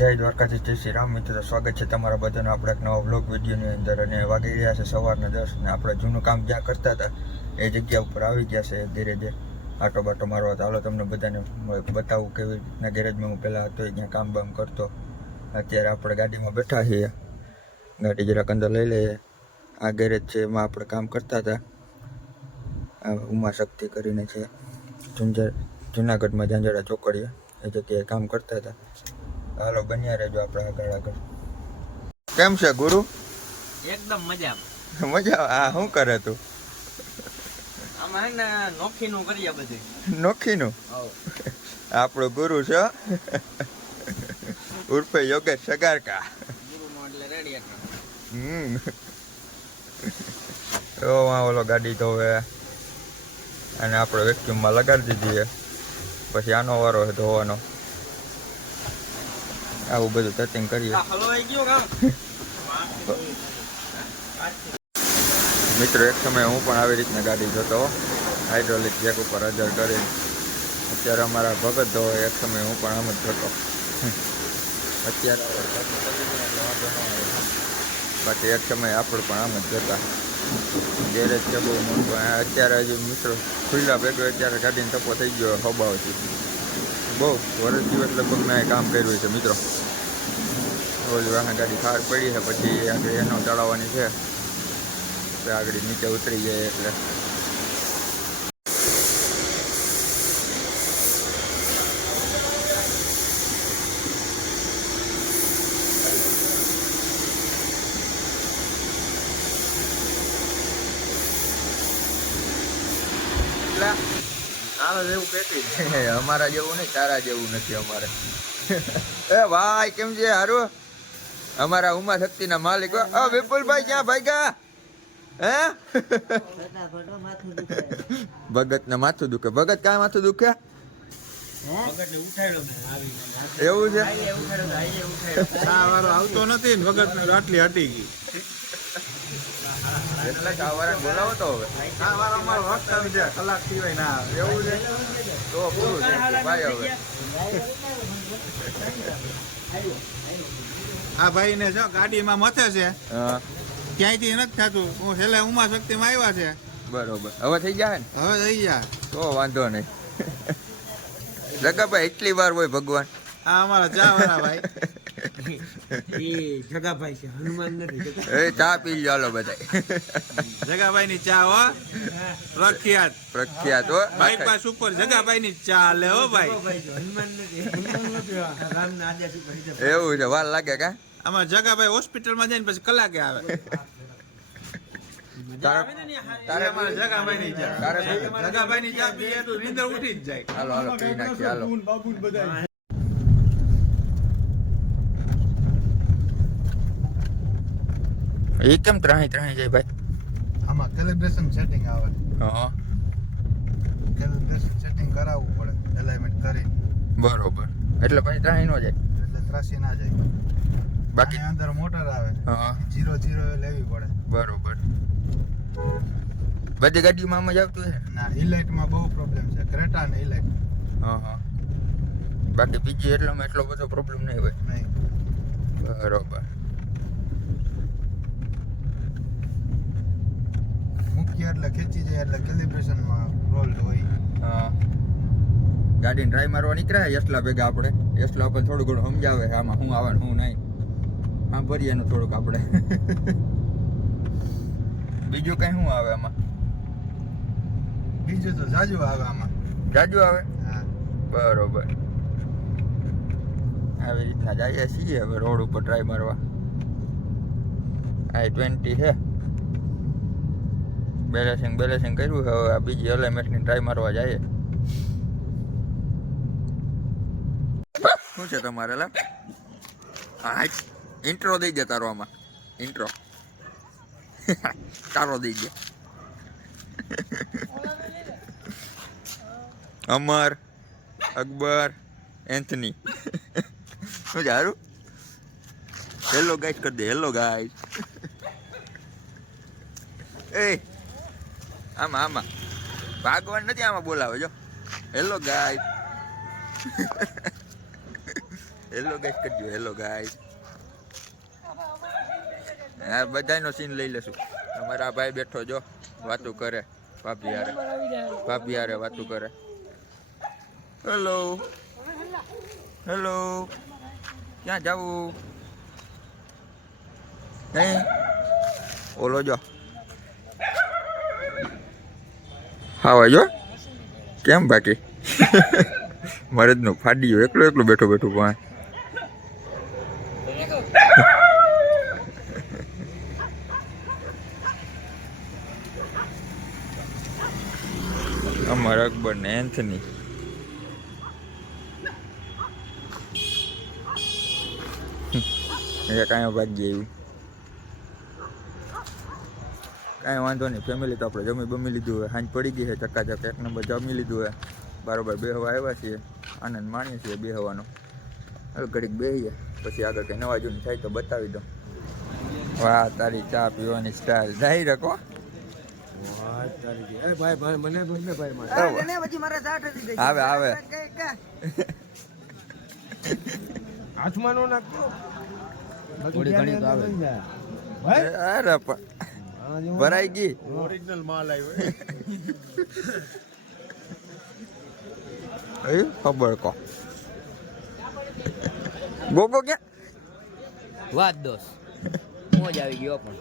જય દ્વારકાથી જય શ્રી રામ મિત્રો, સ્વાગત છે તમારા બધાનો આપણે એક નવા વ્લોગ વિડીયોની અંદર. અને વાગી રહ્યા છે સવારના 10 ને આપણે જૂનું કામ જ્યાં કરતા હતા એ જગ્યા ઉપર આવી ગયા છે. ધીરે ધીરે આટો બાટો મારવા તો હાલો તમને બધાને બતાવું કેવી રીતના ગેરેજમાં હું પહેલાં હતો ત્યાં કામ બામ કરતો. અત્યારે આપણે ગાડીમાં બેઠા છીએ, ગાડી જરાક અંદર લઈ લઈએ. આ ગેરેજ છે એમાં આપણે કામ કરતા હતા. આ ઉમા શક્તિ કરીને છે જુનાગઢમાં ઝાંઝરા ચોકડીએ, એ જગ્યાએ કામ કરતા હતા. હાલો બન્યા રહેજો આપણે આગળ. કેમ છે ગુરુ? એકદમ મજામાં. મજા. આ શું કરે તું? આમાં હે ને નોખીનું કરીએ બધું. નોખીનું? આપણો ગુરુ છે ઉર્ફે યોગેશ સગારકા. ગુરુનો એટલે રેડી એટલે. તો ઓલો ગાડી તો હવે અને આપણે વેક્યુમમાં લગાડી દીધી છે. પછી આનો વારો છે ધોવાનો. આવું બધું સેટિંગ કરીએ. મિત્રો એક સમયે હું પણ આવી રીતના ગાડી જોતો, હાઇડ્રોલિક જેક ઉપર અજર કરી. અત્યારે અમારા ભગત ધોવે, એક સમયે હું પણ આમ જ જોતો. અત્યારે બાકી એક સમયે આપણે પણ આમ જ જોતા. ગેરેજ છે બહુ મોટું. અત્યારે હજુ મિત્રો ખુલ્લા ભેગો અત્યારે ગાડીને ટપો થઈ ગયો સ્વભાવથી. બહુ વર્ષ દિવસ લગભગ મેં કામ કર્યું છે મિત્રો. રોજ વાહન ગાડી ખાર પડી છે, પછી આગળ એનો ચડાવવાની છે, આગળ નીચે ઉતરી જાય એટલે. અમારા જેવું નહીં, તારા જેવું નથી અમારે. એ ભાઈ કેમ છે? હારું. અમારા ઉમા શક્તિ ના માલિક વિપુલભાઈ ક્યાં ભાગ્યા? હે ભગત ને માથું દુખે. ભગત કાંઈ માથું દુખે? એવું છે? આવતો નથી ને વગર આટલી હટી ગઈ. એટલે કાવાળાને બોલાવો તો હવે. કલાક સિવાય ના આવે. એવું છે તો પૂરું છે ભાઈ. હવે આ ભાઈ ને જો ગાડીમાં મથે છે, હા ક્યાંયથી નથી થતું. હું છેલ્લે ઉમા શક્તિમાં આવ્યા છે. બરોબર. હવે થઈ જાય ને? હવે થઈ જાય તો વાંધો નહીં. જગાભાઈ એટલી વાર હોય ભગવાન? આ અમારા ચા વાળા ભાઈ. જગાભાઈ છે, હનુમાન નથી. એ ચા પી લો હાલો બધા. જગાભાઈ ની ચા હો, પ્રખ્યાત પ્રખ્યાત હો. બાયપાસ ઉપર જગાભાઈ ની ચા લે હો ભાઈ. હનુમાન નથી. રામના આદેશ ઉપર. એવું છે? વાર લાગે કા? અમારા જગાભાઈ હોસ્પિટલમાં જઈને પછી કલાકે આવે. તારે અમારા જગાભાઈ ની ચા, જગાભાઈ ની ચા પીએ તો નીંદર ઉઠી જ જાય. હાલો હાલો પી નાખીએ હાલો. એ કેમ ત્રાહી જાય ભાઈ? આમાં કેલિબ્રેશન સેટિંગ આવે. હા કેલિબ્રેશન સેટિંગ કરાવવું પડે એલાઇનમેન્ટ કરી. બરોબર. એટલે પછી ત્રાહી ન જાય? એટલે ત્રાસી ના જાય. બાકી અંદર મોટર આવે, હા 0 લેવી પડે. બરોબર. બધી ગાડીમાં આમ જ આવતું છે? ના, ઇલાઇટમાં બહુ પ્રોબ્લેમ છે. ક્રેટા ને ઇલાઇટ. હા બાકી બીજી એટલામાં એટલો બધો પ્રોબ્લેમ નહીં હોય. નહીં. બરોબર. મુખ્ય એટલે ખેંચી જાય એટલે કેલિબ્રેશનમાં રોલ્ડ હોય. હા ગાડીને ડ્રાઈવ મારવા નીકળ્યા એટલા ભેગા આપણે. એટલા આપણે થોડું ઘણું સમજાવે આમાં શું આવે ને શું નહીં. આમ ભરીએ એનું થોડુંક આપણે. બીજું કઈ શું આવે આમાં? બીજું તો જાજુ આવે આમાં. જાજુ આવે? હા. બરોબર. આવી રીતના જઈએ છીએ હવે રોડ ઉપર ડ્રાઈવ મારવા. i20 છે. બેલેન્સિંગ કર્યું છે. હવે આ બીજી એલિમેન્ટની ટ્રાય મારવા જઈએ. શું છે તમારે? લા હા ઇન્ટ્રો દઈ દે તારો. આમાં ઇન્ટ્રો તારો દઈ દે. અમર, અકબર, એન્થની. શું છે હારું? હેલો ગાઈસ કરી દે. Hello guys. એ આમાં ભાગવાન નથી, આમાં બોલાવે જો હેલો ગાઈસ. હેલો ગાઈસ કરજો, હેલો ગાઈસ. આ બધાનો સીન લઈ લેશું. અમારા ભાઈ બેઠો જો વાતું કરે ભાભી હારે વાતું કરે. હેલો હેલો, ક્યાં જાવું? નહીં ઓલો જો હા જો કેમ બાકી મરદનું ફાડ્યું એકલું બેઠું પણ અમારા અકબર ને એન્થની કાંઈ ભાગ્ય એવું કાંઈ વાંધો નહીં. ફેમિલી તો આપણે જમી બમી લીધું હોય, સાંજ પડી ગઈ છે, ચકાચક 1 નંબર જમી લીધું હોય, બરાબર બેહવા આવ્યા છીએ, આનંદ માણીએ છીએ બેહવાનો. હવે ઘડીક બેહીએ પછી આગળ કંઈ નવા જૂની થાય તો બતાવી દો. વાહ તારી ચા પીવાની સ્ટાઇલ જાય રખો. આવે હાથમાં નો નાખતો અરે ભરાઈ ગઈ. ઓરિજિનલ માલ આવ્યો ખબર કો ગોગો ક્યાં વાત દોસ મોજ આવી ગયો પણ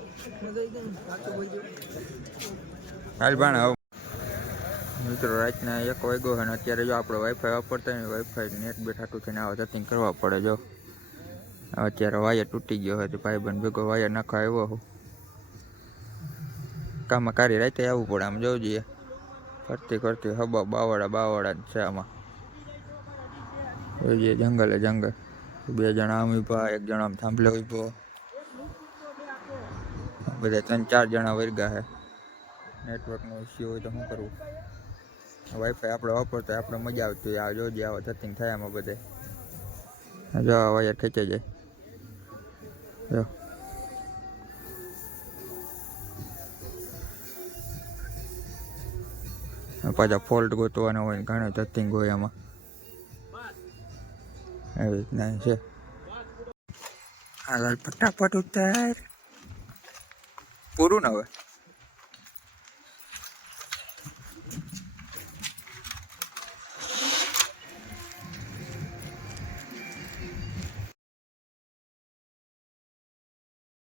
હાલ ભાણ હવે મિત્રો રાતના 1 વાગ્યો છે ને અત્યારે જો આપણે વાઈફાઈ વાપરતા હોય વાઈફાઈ નેટ બેઠાતું થઈને આવા ધતિંગ કરવા પડે. જો અત્યારે વાયર તૂટી ગયો હોય તો ભાઈબંધ ભેગો વાયર નાખવા આવ્યો હું કામમાં કારી રાતે આવવું પડે. આમ જોવું જોઈએ કરતી હબા બાવડા છે આમાં જોઈએ જંગલ 2 જણા આમ ઊભા, 1 જણા આમ થાંભલે ઊભો, બધા 3-4 જણા વર્ગા છે. નેટવર્કનો ઇસ્યુ હોય તો શું કરવું? વાઈફાઈ આપણે વાપરતા આપણે મજા આવતી હોય. આ જોજે આવા ધતિંગ થાય આમાં બધે. જો આ વાયર ખેંચાઈ જાય જો પાછા ફોલ્ટ ગોતવાના હોય ઘણા ધતિંગ હોય આમાં એવી રીતના છે. હાલ ફટાફટ ઉતાર પૂરું ને હવે